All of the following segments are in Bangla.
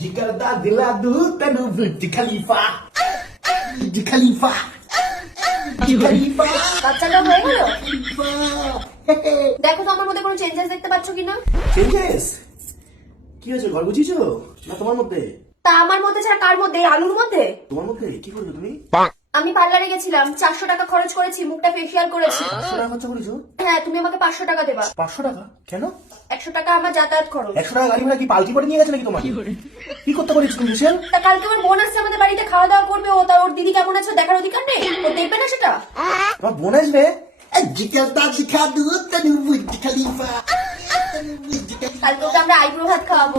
Jika tak diladu tanu Burj Khalifa. Burj Khalifa. Burj Khalifa. বাচ্চাটা হয়ে গেল। দেখো তো আমার মধ্যে কোনো চেঞ্জেস দেখতে পাচ্ছ কিনা। চেঞ্জেস কি হয়েছে? ঘর বুঝিয়েছো না তোমার মধ্যে? তা আমার মধ্যে ছাড়া কার মধ্যে? আলুর মধ্যে। তোমার মধ্যে কি করবে তুমি? আমি পার্লারে গেছিলাম, 400 টাকা খরচ করেছি, মুখটা ফেসিয়াল করেছি। 500 টাকা খরচ করেছো? হ্যাঁ, তুমি আমাকে 500 টাকা দেবা। 500 টাকা কেন? 100 টাকা আমার যাতায়াত খরচ। 100 টাকা গাড়ি ভাড়া কি পাল্টি করে নিয়ে গেছে নাকি তোমার? কি করতে পারিস তুমি বিশাল? তা কালকে আমার বোন আসছে আমাদের বাড়িতে, খাওয়া দাওয়া করবে। ও তা ওর দিদি কেমন আছে দেখার অধিকার নেই? ও দেখবে না সেটা? তোমার বোন আসবে? Jika tak diladu tanu Burj Khalifa. কালকে ওকে আমরা আইব্রো ভাত খাওয়াবো।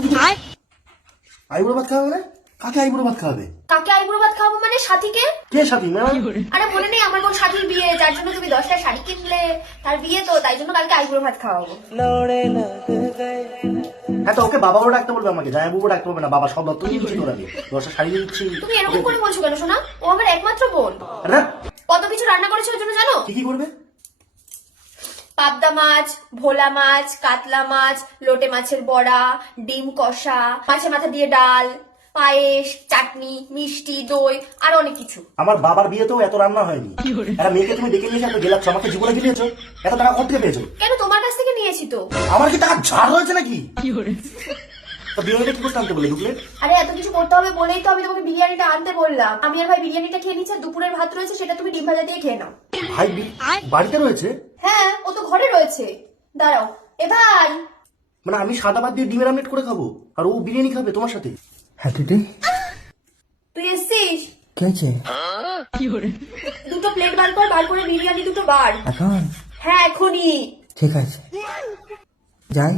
আইবুড়ো ভাত খাওয়াবে না? কাকে আইবুড়ো ভাত খাওয়াবে? কাকে আইব্রো ভাত খাওয়াবো মানে? সাথীকে। কে সাথী? না আরে মনে নেই আমার বোন সাথীর বিয়ে, যার জন্য তুমি 10টা শাড়ি কিনলে, তার বিয়ে তো, তাই জন্য কালকে আইব্রো ভাত খাওয়াবো। হ্যাঁ, তো ওকে বাবা বলে ডাকতে বলবে, আমাকে জামাইবাবু ডাকতে বলবে না। বাবা সব দত্ত নিয়ে দিচ্ছি তোরা দিয়ে 10টা শাড়ি দিয়ে দিচ্ছি। তুমি এরকম করে বলছো কেন সোনা? ও আমার একমাত্র বোন। আরে কত কিছু রান্না করেছে ওর জন্য জানো? কি কি করবে? পাবদা মাছ, ভোলা মাছ, কাতলা মাছ, লোটে মাছের বড়া, ডিম কষা, মাছের মাথা দিয়ে ডাল, পায়েস, চাটনি, মিষ্টি, দই আর অনেক কিছু। আমার বাবার বিয়েতেও এত রান্না হয়নি। একটা মেয়েকে তুমি ডেকে নিয়েছো, এত গেলাচ্ছ, আমাকে জীবনে গিলিয়েছো। এত টাকা কোথা পেয়েছো? কেন, তোমার কাছ থেকে নিয়েছি তো। আমার কি টাকা ঝাড় হয়েছে নাকি? তো বিরিয়ানিটা কি করতে আনতে বলে ঢুকলে? আরে এত কিছু করতে হবে বলেই তো আমি তোমাকে বিরিয়ানিটা আনতে বললাম। আমি আর ভাই বিরিয়ানিটা খেয়ে নিচ্ছি, আর দুপুরের ভাত রয়েছে, সেটা তুমি ডিম ভাজা দিয়ে খেয়ে নাও। ভাই বাড়িতে রয়েছে? হ্যাঁ, ও তো ঘরে রয়েছে। দাঁড়াও, এ ভাই। মানে আমি সাদা ভাত দিয়ে ডিমের আমলেট করে খাবো, আর ও বিরিয়ানি খাবে তোমার সাথে? হ্যাঁ দিদি, তুই এসছিস? কে আছে? দুটো প্লেট বার করে বিরিয়ানি দুটো বার। এখন? হ্যাঁ, এখনই। ঠিক আছে, যাই।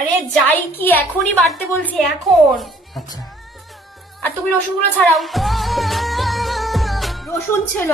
আরে যাই কি, এখনই বাড়তে বলছি, এখন। আচ্ছা। আর তুমি রসুনগুলো ছাড়াও। রসুন ছিল।